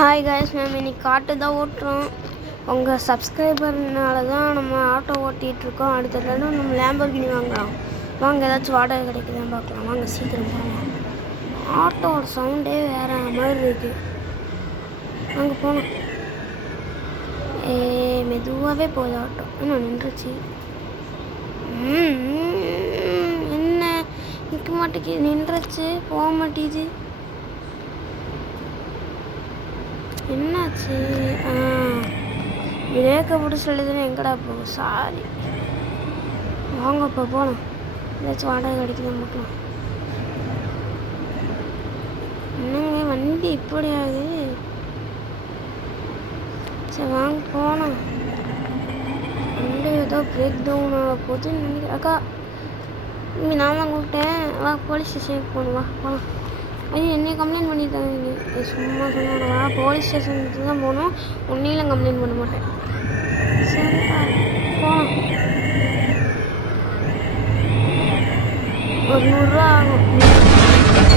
Hi guys, ma'am இன்னைக்கு auto தான் ஓட்டுறோம். உங்கள் சப்ஸ்கிரைபர்னால தான் நம்ம ஆட்டோ ஓட்டிகிட்ருக்கோம். அடுத்த தடவை நம்ம லேம்பர்கினி வாங்கலாம். வாங்க, ஏதாச்சும் வாடகை கிடைக்குதான்னு பார்க்கலாம். வாங்க சீக்கிரம் போகலாம். ஆட்டோவோட சவுண்டே வேறு மாதிரி இருக்குது. அங்கே போகணும். மெதுவாகவே போகுது ஆட்டோ. இன்னும் நின்றுச்சு. என்ன நிற்க மாட்டேங்குது, நின்றுச்சு, போக மாட்டேங்குது. என்னாச்சு? பிரேக்கை பிடிச்சி எழுதுன்னு எங்கடா போகும்? சாரி. வாங்க இப்போ போகலாம். ஏதாச்சும் வாடகை கிடைக்குதான் பார்க்கலாம். என்னங்க வண்டி இப்படி ஆகுது? சரி வாங்க போகலாம். வண்டி ஏதோ பிரேக் டவுன் ஆக போகுதுன்னு நினைக்கிறேன். அக்கா நான் தான் கூப்பிட்டேன். வா போலீஸ் ஸ்டேஷனுக்கு போகணும். வா போகலாம். ஐயோ என்னையை கம்ப்ளைண்ட் பண்ணிட்டாங்க. சும்மா சொன்னா போலீஸ் ஸ்டேஷனுக்கு தான் போகணும். உன்னையிலும் கம்ப்ளைண்ட் பண்ண மாட்டேன். சரிப்பா போகணும். ஒரு 100 ரூபா ஆகும்.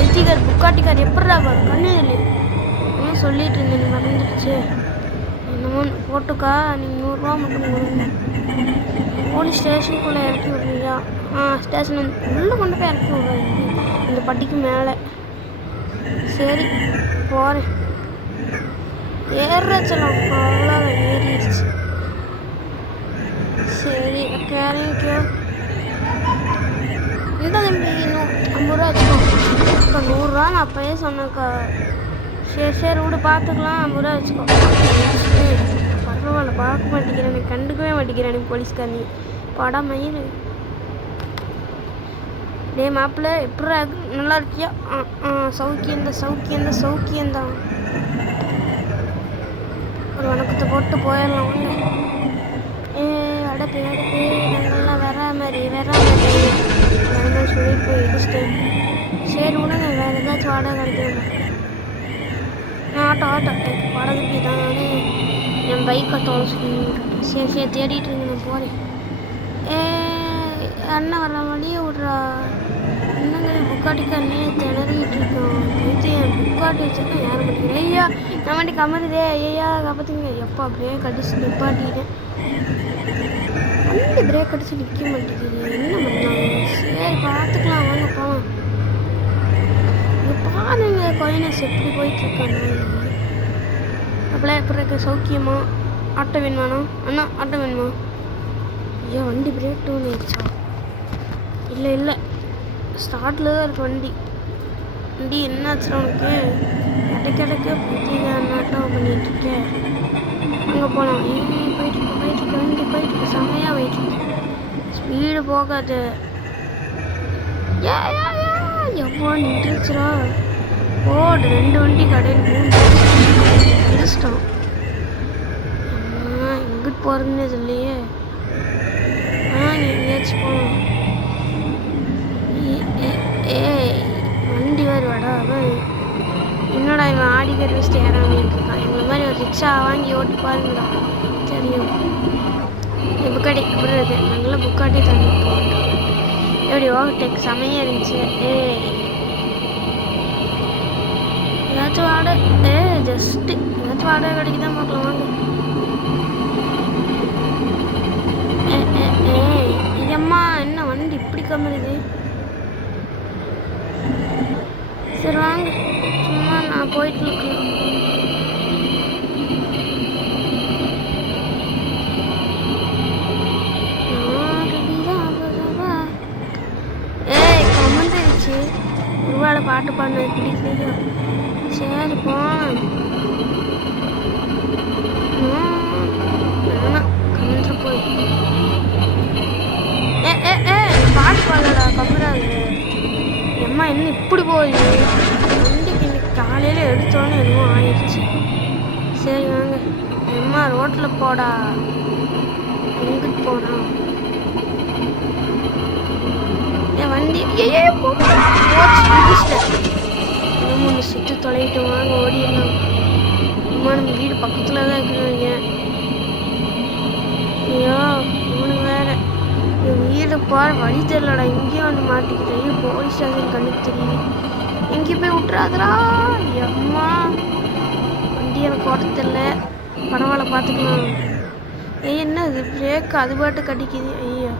ஐடிகார் புக்காட்டிக்கார் எப்படா பாரு கண்ணு இல்லை. என்ன சொல்லிட்டு இருந்தேன், நீ மறந்துடுச்சு. என்னமோ போட்டுக்கா, நீங்கள் 100 ரூபா மட்டும் கொடுங்க. போலீஸ் ஸ்டேஷனுக்குள்ளே இறக்கி விட்றீங்களா? ஸ்டேஷன் உள்ளே கொண்டு போய் இறக்கி விட்றேன். இந்த பட்டிக்கு மேலே. சரி போகிறேன். ஏறச்சலாம் அவ்வளோதான், ஏறிடுச்சு. சரி கேரேக்கோ இந்த தம்பி இன்னும் 50 ரூபா வச்சுக்கோ. 100 ரூபா நான் அப்போயே சொன்னேக்கா. சரி விடு பார்த்துக்கலாம். 50 ரூபா வச்சுக்கோ. பரவாயில்ல, பார்க்க மாட்டேங்கிறேன், நீ கண்டுக்கவே மாட்டேங்கிறேன். நீ போலீஸ்காரனி படா மயில். டே மாப்பிள்ள எப்படா நல்லா இருக்கியா? சௌக்கியந்தான். ஒரு வணக்கத்தை போட்டு போயிடலாம். வாங்க. அடப்பு நாங்கள்லாம் வர மாதிரி சொல்லிட்டு போய் இடிச்சிட்டேன். சரி விடுங்க, வேறு ஏதாச்சும் வாடகை கிடைக்கும். ஆட்டோ வாடகைக்கு தான் நானே என் பைக் ஆட்டோ சரி தேடிட்டு இருங்க. நான் போகிறேன். அண்ணன் வர வழியே விட்றா. என்னங்க புக்காட்டிக்காரனே திணறிக்கிட்டு இருக்கோம். இது என் புக்காட்டி வச்சுருக்கேன் யாரும் பண்ணிக்கிறேன். ஐயா நான் வண்டி கமருதே. ஐயா காப்பாற்றுங்க. எப்போ பிரேக் அடிச்சு நிப்பாட்டிட்டேன். வண்டி பிரேக் அடிச்சு நிற்க மாட்டேங்குது. என்ன பண்ணாங்க? சரி பார்த்துக்கலாம், வாங்க போகலாம். இங்கே பாருங்க கொயினஸ் எப்படி போயிட்டுருக்காங்க. அப்படியே எப்படி இருக்கு? சௌக்கியமா? ஆட்டோ வேணுமாண்ணா? அண்ணா ஆட்டோ வேணுமா? ஐயா வண்டி பிரேக் டவுன் ஆயிடுச்சா? இல்லை ஸ்டார்ட்டில் தான் இருக்கு வண்டி. என்னாச்சுன்னா உனக்கு கிடைக்க புத்திய நாட்டம் பண்ணிகிட்ருக்கேன். அங்கே போகலாம். போயிட்டுருக்கு வண்டி போயிட்டுருக்கு. செம்மையாக போயிட்டுருக்கு. ஸ்பீடு போகாது. எவ்வளோ நின்றுச்சுரா. ஓடு 2 வண்டி கடையில் 3 இடிச்சிட்டோம். எங்கிட்டு போகிறதுன்னு இது இல்லையே. எங்கேயாச்சும் போகணும். வண்டி வேறு வாடா. அவன் என்னடா இவன் ஆடிக்கிற வச்சுட்டு ஏறாமேட்டு இருக்கான். எங்களை மாதிரி ஒரு ரிக்ஷா வாங்கி ஓட்டி பாருங்களா தெரியும். புக்காட்டி எப்படி இருக்கு? நாங்களாம் புக்காட்டி தண்ணி போட்டோம். எப்படி ஓவர்டேக் செமையாக இருந்துச்சு. ஏதாச்சும் வாடகை ஜஸ்ட்டு ஏதாச்சும் வாடகை கிடைக்குதான் பார்க்கலாம். வாங்க. ஐயம்மா என்ன வண்டி இப்படி கம்மிடுது? சரி வாங்க, சும்மா நான் போயிட்டு இருக்கேன். கமந்துருச்சு. ஒருவேளை பாட்டு பாடினது பிடிக்கலையோ. சரி போனேன். கமந்துட்டு போய் பாட்டு பாடலடா கம்மிடாது. அம்மா என்ன இப்படி போகுது? வண்டிக்கு இன்னைக்கு காலையில் எடுத்தோன்னே என்னமோ ஆயிடுச்சு. சரி வாங்க. அம்மா ரோட்டில் போடா. எங்கிட்டு போனா? என் வண்டி போச்சு. இன்னும் 3 சுற்று தொலைவிட்டு வாங்க, ஓடிடலாம். அம்மா நம்ம வீடு பக்கத்தில் தான் இருக்கிறாங்க. ஐயோ இவனுக்கு வேற என் வீடு போகிற வழி தெரியலடா. இங்கேயும் வந்து மாட்டிக்கிட்டேன். போலீஸ் ஸ்டேஷன் கண்ணுக்கு தெரியுது. எங்கேயும் போய் விட்டுறாதரா. அம்மா வண்டி எனக்கு ஓட்ட தெரியல. பரவாயில்ல பார்த்துக்கலாம். ஐயா என்ன இது பிரேக் அது பாட்டு கடிக்குது. ஐயா